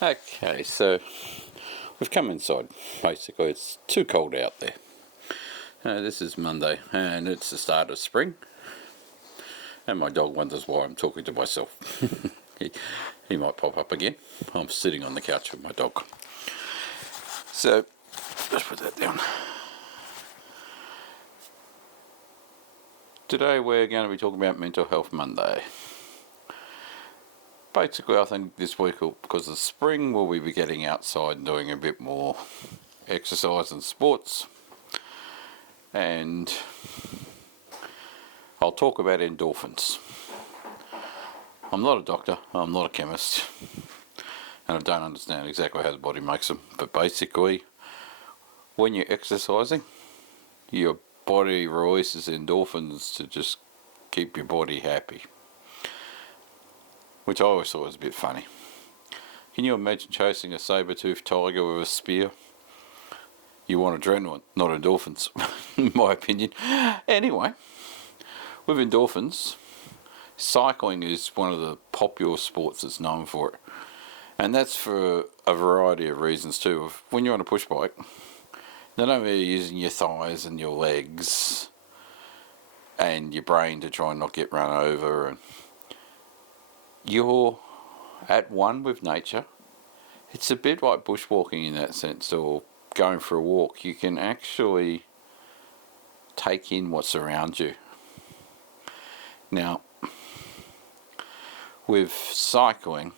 Okay, so we've come inside. Basically, it's too cold out there. This is Monday, and it's the start of spring. And my dog wonders why I'm talking to myself. he, he might pop up again. I'm sitting on the couch with my dog. So, just put that down. Today we're going to be talking about Mental Health Monday. Basically, I think this week, because of spring, we'll be getting outside and doing a bit more exercise and sports. And I'll talk about endorphins. I'm not a doctor, I'm not a chemist, and I don't understand exactly how the body makes them. But basically, when you're exercising, your body releases endorphins to just keep your body happy, which I always thought was a bit funny. Can you imagine chasing a saber-toothed tiger with a spear? You want adrenaline, not endorphins, in my opinion. Anyway, with endorphins, cycling is one of the popular sports that's known for it. And that's for a variety of reasons too. When you're on a push bike, not only are you using your thighs and your legs and your brain to try and not get run over, and you're at one with nature. It's a bit like bushwalking in that sense, or going for a walk. You can actually take in what's around you. Now, with cycling,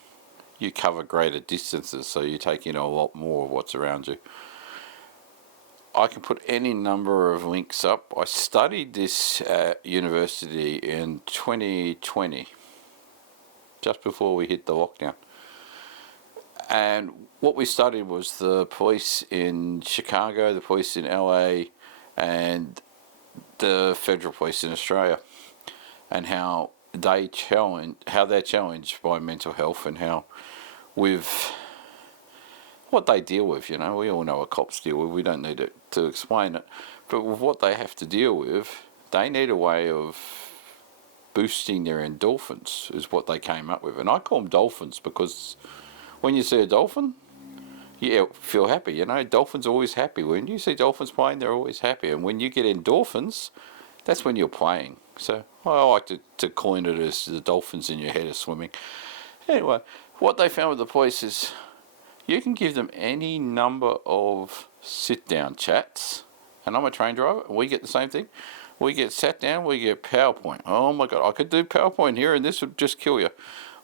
you cover greater distances, so you take in a lot more of what's around you. I can put any number of links up. I studied this at university in 2020, just before we hit the lockdown. And what we studied was the police in Chicago, the police in LA, and the federal police in Australia, and how they're challenged by mental health, and how with what they deal with. We all know what cops deal with. We don't need to explain it. But with what they have to deal with, they need a way of boosting their endorphins, is what they came up with. And I call them dolphins because when you see a dolphin, you feel happy. Dolphins are always happy. When you see dolphins playing, they're always happy. And when you get endorphins, that's when you're playing. So I like to coin it as the dolphins in your head are swimming. Anyway, what they found with the police is you can give them any number of sit-down chats. And I'm a train driver, and we get the same thing. We get sat down, we get PowerPoint. Oh my God, I could do PowerPoint here and this would just kill you.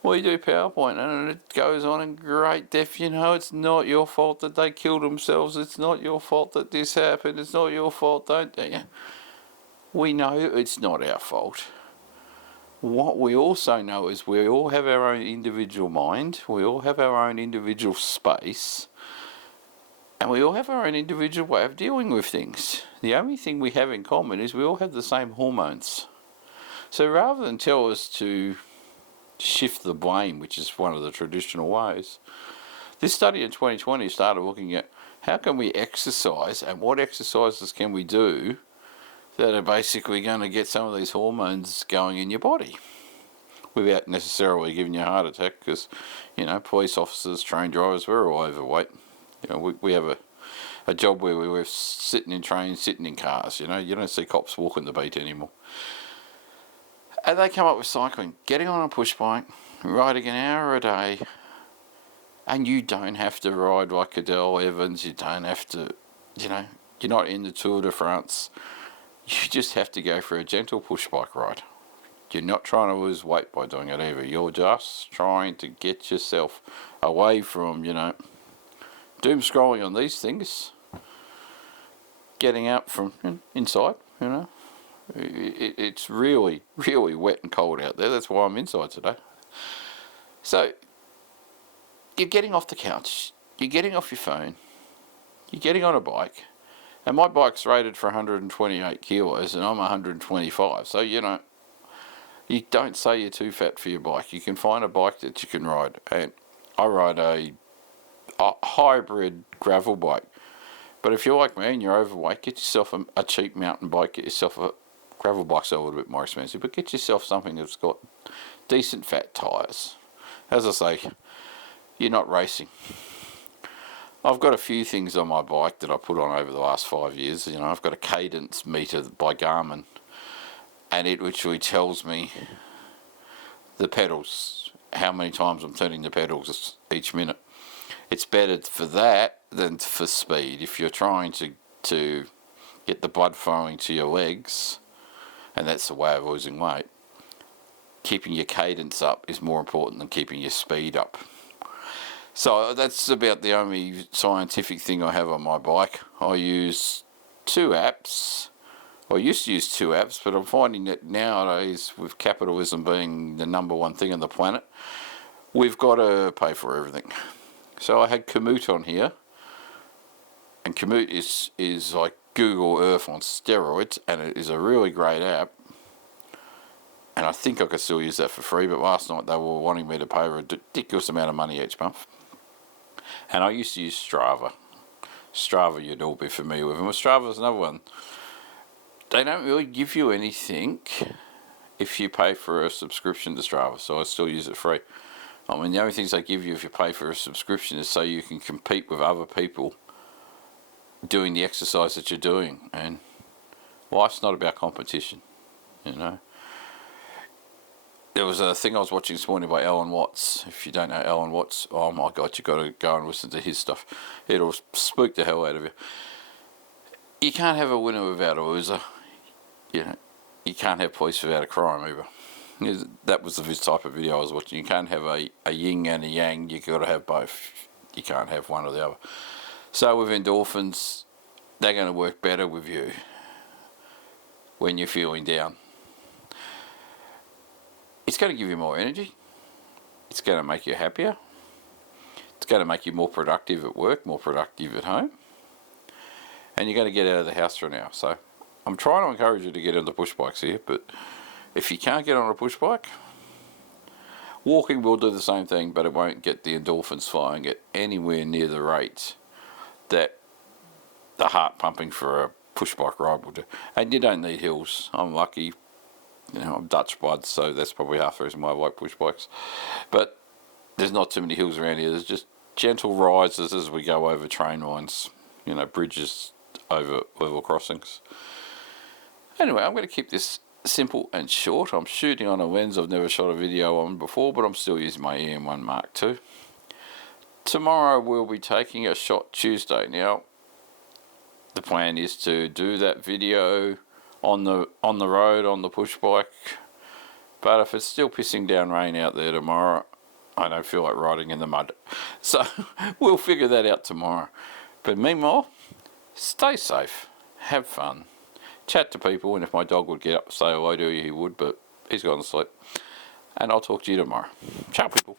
We do PowerPoint and it goes on in great depth. It's not your fault that they killed themselves. It's not your fault that this happened. It's not your fault. We know it's not our fault. What we also know is we all have our own individual mind. We all have our own individual space. And we all have our own individual way of dealing with things. The only thing we have in common is we all have the same hormones. So rather than tell us to shift the blame, which is one of the traditional ways, this study in 2020 started looking at how can we exercise and what exercises can we do that are basically going to get some of these hormones going in your body without necessarily giving you a heart attack, because police officers, train drivers, we're all overweight. We have a job where we're sitting in trains, sitting in cars. You don't see cops walking the beat anymore. And they come up with cycling, getting on a push bike, riding an hour a day, and you don't have to ride like Cadell Evans. You don't have to, you're not in the Tour de France. You just have to go for a gentle push bike ride. You're not trying to lose weight by doing it either. You're just trying to get yourself away from, doom scrolling on these things, getting out from inside. It's really, really wet and cold out there. That's why I'm inside today. So you're getting off the couch, you're getting off your phone, you're getting on a bike, and my bike's rated for 128 kilos and I'm 125. So you don't say you're too fat for your bike. You can find a bike that you can ride. And I ride a hybrid gravel bike. But if you're like me and you're overweight, get yourself a cheap mountain bike. Get yourself a gravel bike's a little bit more expensive, but get yourself something that's got decent fat tyres. As I say, you're not racing. I've got a few things on my bike that I put on over the last 5 years. You know, I've got a cadence meter by Garmin, and it literally tells me the pedals, how many times I'm turning the pedals each minute. It's better for that than for speed. If you're trying to get the blood flowing to your legs, and that's the way of losing weight, keeping your cadence up is more important than keeping your speed up. So that's about the only scientific thing I have on my bike. I use 2 apps. I used to use 2 apps, but I'm finding that nowadays, with capitalism being the #1 thing on the planet, we've got to pay for everything. So I had Komoot on here, and Komoot is like Google Earth on steroids, and it is a really great app. And I think I could still use that for free, but last night they were wanting me to pay a ridiculous amount of money each month. And I used to use Strava. Strava you'd all be familiar with. And Strava's another one. They don't really give you anything if you pay for a subscription to Strava, so I still use it free. I mean, the only things they give you if you pay for a subscription is so you can compete with other people doing the exercise that you're doing. And life's not about competition, you know. There was a thing I was watching this morning by Alan Watts. If you don't know Alan Watts, oh my God, you've got to go and listen to his stuff. It'll spook the hell out of you. You can't have a winner without a loser. You know, you can't have peace without a crime either. That was the type of video I was watching. You can't have a yin and a yang. You've got to have both. You can't have one or the other. So with endorphins, they're going to work better with you when you're feeling down. It's going to give you more energy. It's going to make you happier. It's going to make you more productive at work, more productive at home. And you're going to get out of the house for an hour. So I'm trying to encourage you to get on the push bikes here, but if you can't get on a push bike, walking will do the same thing, but it won't get the endorphins flowing at anywhere near the rate that the heart pumping for a push bike ride will do. And you don't need hills. I'm lucky. You know, I'm Dutch blood, so that's probably half the reason why I like push bikes. But there's not too many hills around here. There's just gentle rises as we go over train lines, you know, bridges over level crossings. Anyway, I'm going to keep this simple and short. I'm shooting on a lens I've never shot a video on before, but I'm still using my EM1 Mark II. Tomorrow we'll be taking a shot Tuesday. Now, the plan is to do that video on the road, on the push bike. But if it's still pissing down rain out there tomorrow, I don't feel like riding in the mud. So we'll figure that out tomorrow. But meanwhile, stay safe, have fun, chat to people, and if my dog would get up and say hello to you, he would, but he's gone to sleep. And I'll talk to you tomorrow. Ciao, people.